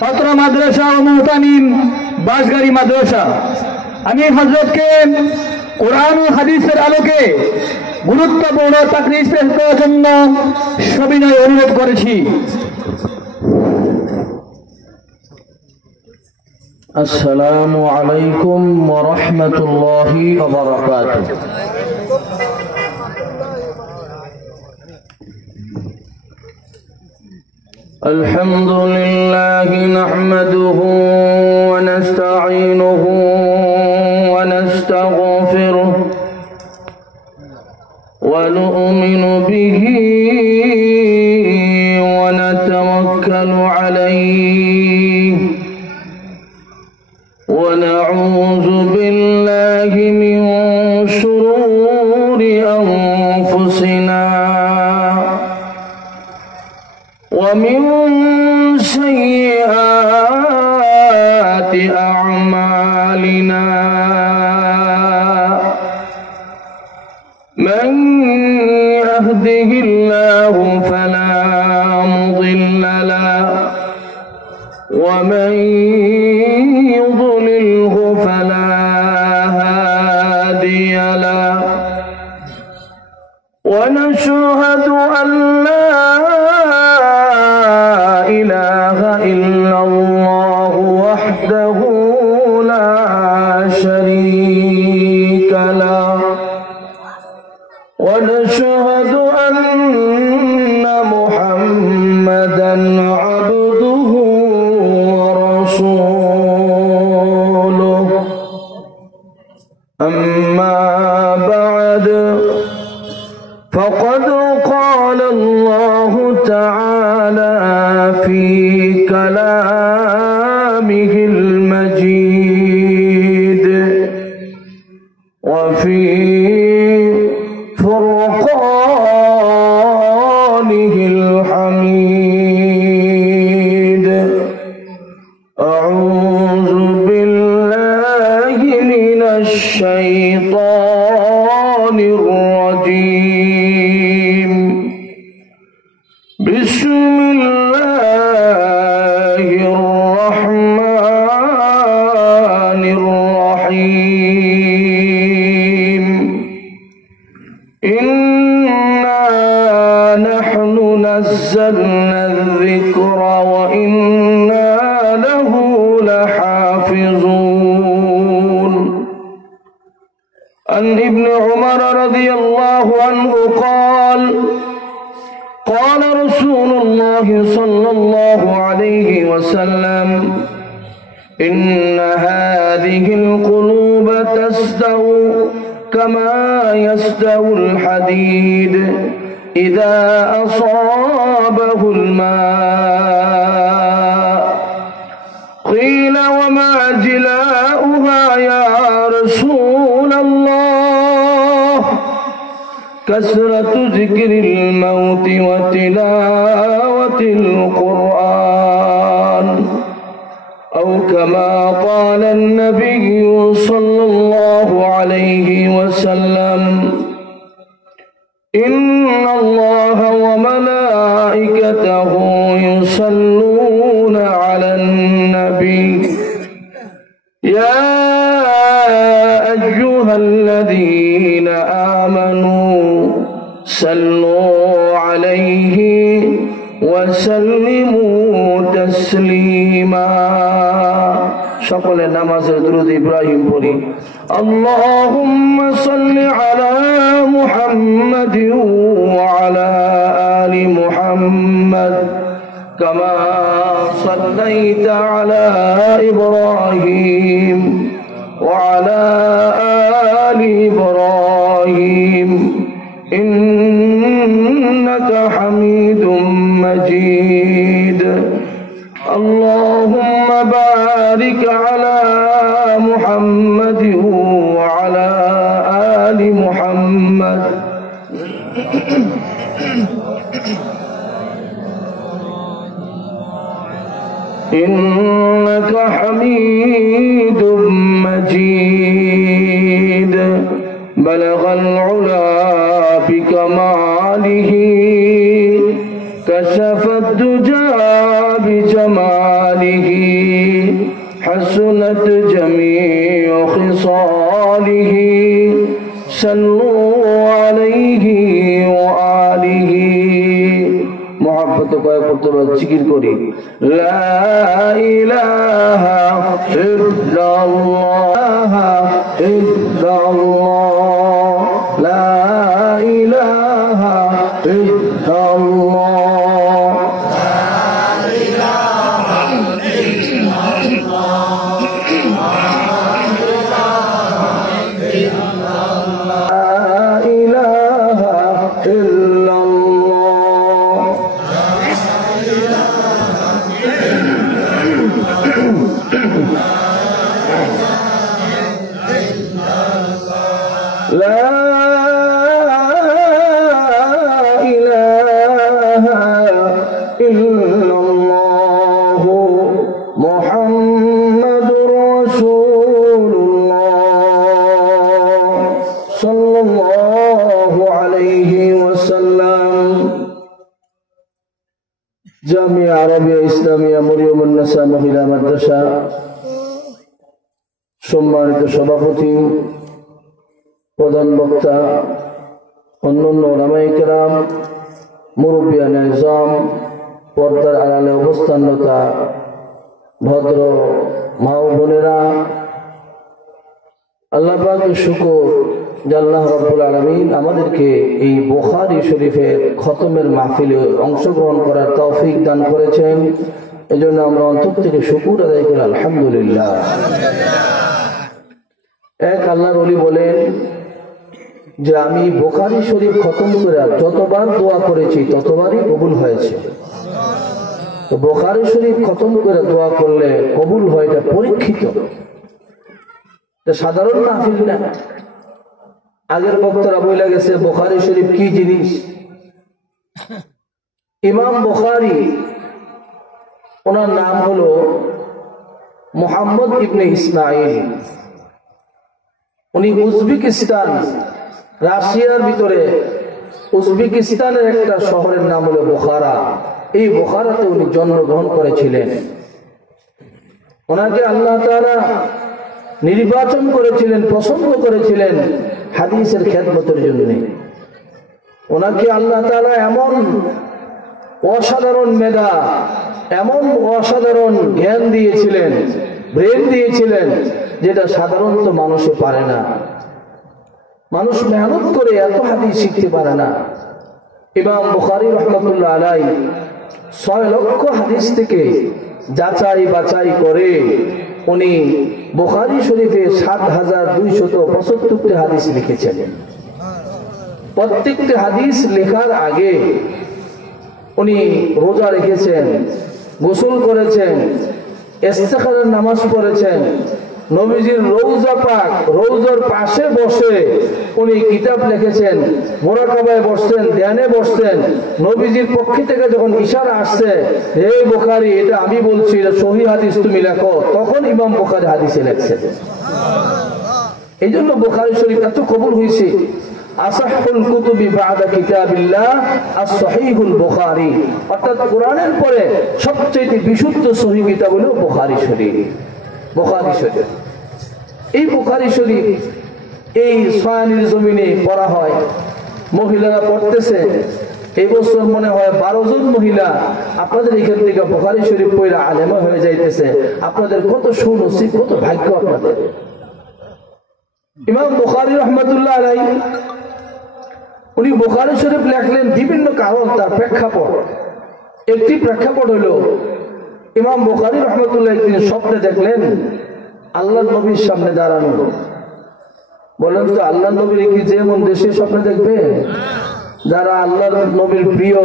পাতরা মাদ্রাসা ও মুহতামিম বাসগাড়ি মাদ্রাসা। আমি হযরতকে কোরআন ও হাদিসের আলোকে গুরুত্বপূর্ণ তাকরীর পেশ করার জন্য সবিনয় অনুরোধ করেছি। আসসালামু আলাইকুম ওয়া রাহমাতুল্লাহি ওয়া বারাকাতুহু। আলহামদুলিল্লাহি নাহমাদুহু ওয়া নাস্তাঈনুহু ওয়া নাস্তাগফিরুহু ওয়া নু'মিনু বিহি ওয়া নাতাওয়াক্কালু আলাইহি ونعوذ بالله من شرور أنفسنا ومن سيئات أعمالنا من يهده الله فلا مضل له ومن فلا هادي له ونشهد أن لا إله إلا الله وحده لا شريك له ونشهد أن محمدا عبده ورسوله أما بعد فقد قال الله تعالى في كلامه المجيد وفي فرقانه الحميد أعوذ بالله من الشيطان الرجيم بسم الله الرحمن الرحيم إنا نحن نزلنا الذكر وإنا له لحافظون عن ابن عمر رضي الله عنه قال قال رسول الله صلى الله عليه وسلم إن هذه القلوب تستوي كما يستوي الحديد إذا أصابه الماء قيل وما جلاؤها يا رسول الله كثرة ذكر الموت وتلاوة القرآن أو كما قال النبي صلى الله عليه وسلم إن الله وملائكته يصلون على النبي يا أيها الذين آمنوا صلوا عليه وسلموا تسليما সকলে নামাজের দুরূদ ইব্রাহিম পড়ি اللهم صل على محمد وعلى آل محمد كما صليت على إبراهيم وعلى آل إبراهيم إنك حميد مجيد اللهم بارك على محمد وعلى آل محمد إنك حميد مجيد بلغ العلا بكماله كشف الدجى بجماله تمت جميع خصاله صلوا عليه وآله محبت কয়েক পড়তে জিকির করি লা ইলাহা ইল্লাল্লাহ ইল্লাল্লাহ লা ইলাহা ইল্লাল্লাহ জামিয়া আরবিয়া ইসলামিয়া মরিয়মুন্নেসা মহিলা মাদ্রাসা সম্মানিত সভাপতি, প্রধান বক্তা, অন্যান্য ওলামায়ে কেরাম, মুরব্বিয়ানে নিজাম, পর্দার আড়ালে অবস্থানরত ভদ্র মা ও বোনেরা, আল্লাহ পাকের শুকর যে আল্লাহ রাব্বুল আলামিন আমাদেরকে এই বুখারী শরীফের খতমের মাহফিলে অংশগ্রহণ করার তৌফিক দান করেছেন। এজন্য আমরা অন্তর থেকে শুকর আদায় করি আলহামদুলিল্লাহ। এক আল্লাহর ওলি বলেন যে আমি বুখারী শরীফ খতম করে যতবার দোয়া করেছি ততবারই কবুল হয়েছে। তো বুখারী শরীফ খতম করে দোয়া করলে কবুল হয়, এটা পরীক্ষিত, সাধারণ মাহফিল না। আগের বক্তারা বলে গেছে বুখারী শরীফ কি জিনিস। ইমাম বুখারী, ওনার নাম হলো মুহাম্মদ ইবনে ইসমাইল। উনি উজবেকিস্তান, রাশিয়ার ভিতরে উজবেকিস্তানের একটা শহরের নাম হলো বুখারা। এই বুখারাতে উনি জন্মগ্রহণ করেছিলেন। ওনাকে আল্লাহ তাআলা নির্বাচন করেছিলেন, পছন্দ করেছিলেন হাদিসের খেদমতের জন্য। ওনাকে আল্লাহ তাআলা এমন অসাধারণ মেধা, এমন অসাধারণ জ্ঞান দিয়েছিলেন, ব্রেন দিয়েছিলেন, যেটা সাধারণত মানুষে পারে না। মানুষ মেহনত করে এত হাদিস শিখতে পারে না। ইমাম বুখারী রাহমাতুল্লাহ আলাইহি 6 লক্ষ হাদিস থেকে যাচাই বাছাই করে উনি বুখারী শরীফে ৭,২৭৫ হাদিস লিখেছেন। প্রত্যেকটি হাদিস লেখার আগে উনি রোজা রেখেছেন, গোসল করেছেন, ইস্তেখারের নামাজ পড়েছেন, নবীজির রওজা পাক, রওজার পাশে বসে উনি কিতাব লিখেছেন, মুরাকাবায় বসছেন, ধ্যানে বসছেন। নবীজির পক্ষ থেকে যখন ইশারা আসছে, হে বুখারী, এটা আমি বলছি, এটা সহিহ হাদিস, তুমি লেখো, তখন ইমাম বুখারী হাদিসে লিখছেন। এই জন্য বুখারী শরীফ এত কবুল হয়েছে। আসাহুল কুতুবি বাদা কিতাবিল্লাহ আস-সহিহুল বুখারী, অর্থাৎ কোরআনের পরে সবচেয়ে বিশুদ্ধ সহিহ কিতাব হলো বুখারী শরীফ। বুখারী শরীফ, এই বুখারী শরীফ এই সয়ানির জমিনে পড়া হয়, মহিলারা পড়তেছে। এই বছর মনে হয় 12 জন মহিলা আপনাদের এখান থেকে বুখারী শরীফ পড়া আলেমা হয়ে যাইতেছে। আপনাদের কত সুনসিব, কত ভাগ্য আপনাদের। ইমাম বুখারী রাহমাতুল্লাহ আলাইহি উনি বুখারী শরীফ লেখলেন বিভিন্ন কারণ, তার প্রেক্ষাপট। একটি প্রেক্ষাপট হলো ইমাম বুখারী রাহমাতুল্লাহ একদিন স্বপ্নে দেখলেন আল্লাহর নবীর সামনে দাঁড়ানো। বলেন তো আল্লাহর নবীর কি যেমন দেশে স্বপ্নে দেখবে? যারা আল্লাহর নবীর প্রিয়,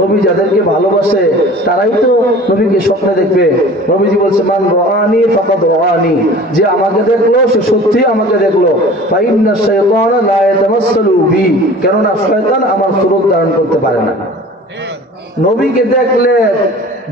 নবী যাদেরকে ভালোবাসে, তারাই তো নবীকে স্বপ্নে দেখবে। নবীজি বলছে, মান রাআনি ফাকাদ রাআনি, যে আমাকে দেখলো সে সত্যি আমাকে দেখলো। ফাইন্না শাইতানা লা ইয়াতামাসসালু বি, কেননা শয়তান আমার সুরত ধারণ করতে পারে না। নবীকে দেখলে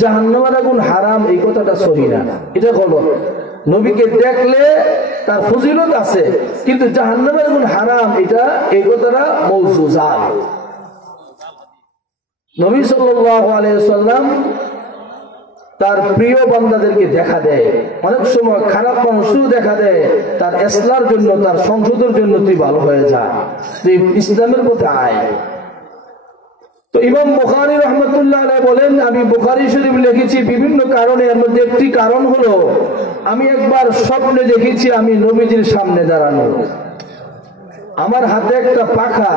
জাহান্নামের আগুন হারাম, এই কথাটা সহি না, এটা গলত। নবীকে দেখলে তার ফজিলত আছে, কিন্তু জাহান্নামের আগুন হারাম, এটা এই কথাটা মওজুজাত। নবী সাল্লাল্লাহু আলাইহি ওয়াসাল্লাম তার প্রিয় বান্দাদেরকে দেখা দেয়, অনেক সময় খারাপ মানুষও দেখা দেয়। তার ইসলামের জন্য, তার সংশোধনের জন্য তুই ভালো হয়ে যা, তুই ইসলামের পথে আয়। তো ইমাম বুখারী রাহমাতুল্লাহ আলাইহি বলেন, আমি বুখারী শরীফ লিখেছি বিভিন্ন কারণে, এর মধ্যে একটি কারণ হলো আমি একবার স্বপ্নে দেখেছি আমি নবীজির সামনে দাঁড়ানো, আমার হাতে একটা পাখা,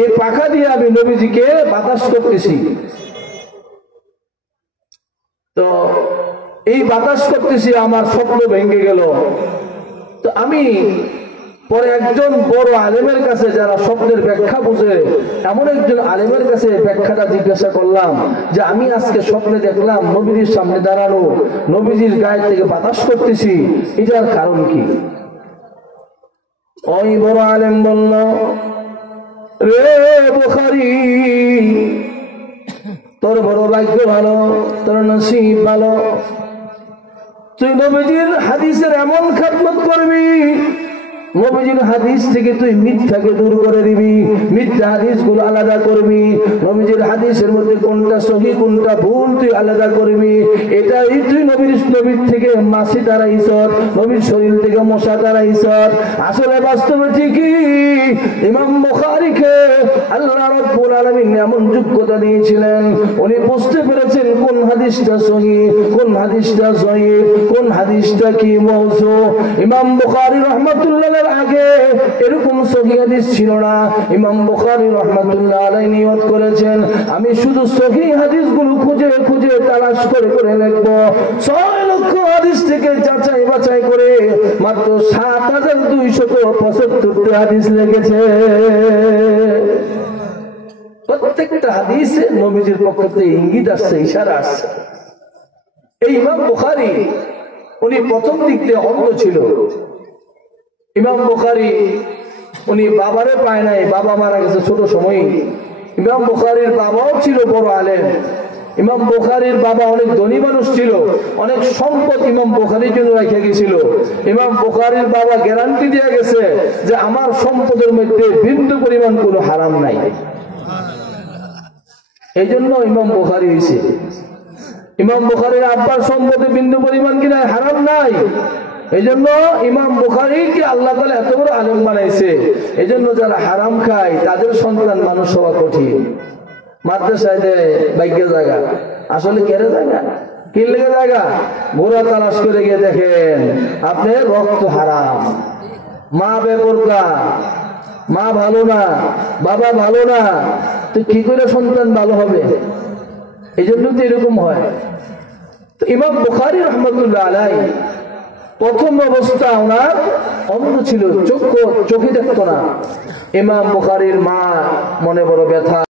এই পাখা দিয়ে আমি নবীজিকে বাতাস করতেছি। তো এই বাতাস করতেছি, আমার স্বপ্ন ভেঙে গেল। তো আমি পরে একজন বড় আলেমের কাছে, যারা স্বপ্নের ব্যাখ্যা বুঝে, এমন একজন আলেমের কাছে ব্যাখ্যাটা জিজ্ঞাসা করলাম যে আমি আজকে স্বপ্নে দেখলাম নবীজির সামনে দাঁড়ানো, নবীজির গায়ে থেকে বাতাস করতেছি, এটার কারণ কি? ওই বড় আলেম বলল, রে বুখারী, তোর বড় ভাগ্য ভালো, তোর নসিব ভালো, তুই নবীজির হাদিসের এমন খেদমত করবি, নবীজির হাদিস থেকে তুই মিথ্যাকে দূর করে দিবি, মিথ্যা হাদিসগুলো আলাদা করবি, নবীজির হাদিসের মধ্যে কোনটা সহিহ কোনটা ভুল তুই আলাদা করবি। এটাই তুই নবীর থেকে মাছি তাড়াইছ, নবীর শরীর থেকে মশা তাড়াইছ। আসলে বাস্তবে ঠিকই ইমাম বুখারীকে আল্লাহ রাব্বুল আলামিন এমন যোগ্যতা দিয়েছিলেন, উনি বুঝতে পেরেছেন কোন হাদিসটা সহিহ, কোন হাদিসটা জয়ীফ, কোন হাদিসটা কি মওযু। ইমাম বুখারী রাহমাতুল্লাহ আগে এরকম সহিহ হাদিস ছিল না। ইমাম বুখারী রাহমাতুল্লাহ আলাইহি নিয়ত করেছেন, আমি শুধু সহিহ হাদিসগুলো খুঁজে খুঁজে তালাশ করে করে লিখব। 6 লক্ষ হাদিস থেকে যাচাই বাছাই করে মাত্র 7275 হাদিস লিখেছে। প্রত্যেকটা হাদিসে নবীজির পক্ষ থেকে ইঙ্গিত আসছে, ইশারা আসছে। এই ইমাম বুখারী উনি প্রথম দিক থেকে অন্ধ ছিল। ইমাম বুখারী উনি বাবারে পায় নাই, বাবা মারা গেছে ছোট সময়ই। ইমাম বুখারীর বাবাও ছিল বড় আলেম। ইমাম বুখারীর বাবা অনেক ধনী মানুষ ছিল, অনেক সম্পদ ইমাম বুখারীর জন্য রেখে গেছিল। ইমাম বুখারীর বাবা গ্যারান্টি দিয়ে গেছে যে আমার সম্পদের মধ্যে বিন্দু পরিমাণ কোনো হারাম নাই। এই জন্য ইমাম বুখারী হয়েছে। ইমাম বুখারীর আব্বার সম্পদে বিন্দু পরিমাণ কি নাই, হারাম নাই। এই জন্য ইমাম বুখারীকে আল্লাহ তাআলা এত বড় আলেম বানাইছে। এই জন্য যারা হারাম খায় তাদের সন্তান মানুষ হওয়া কঠিন। মাদ্রাসায় দেয় ভাগ্যের জায়গা, আসলে কেড়ে জায়গা, কি লেগে জায়গা, গোড়া তালাশ করে গিয়ে দেখেন আপনি রক্ত হারাম, মা বেপরদা, মা ভালো না, বাবা ভালো না, তো কি করে সন্তান ভালো হবে? এই জন্য তো এরকম হয়। তো ইমাম বুখারী রাহমাতুল্লাহ আলাইহি প্রথম অবস্থা ওনার অন্ধ ছিল, চোখে দেখতো না। ইমাম বুখারীর মা মনে বড় ব্যথা।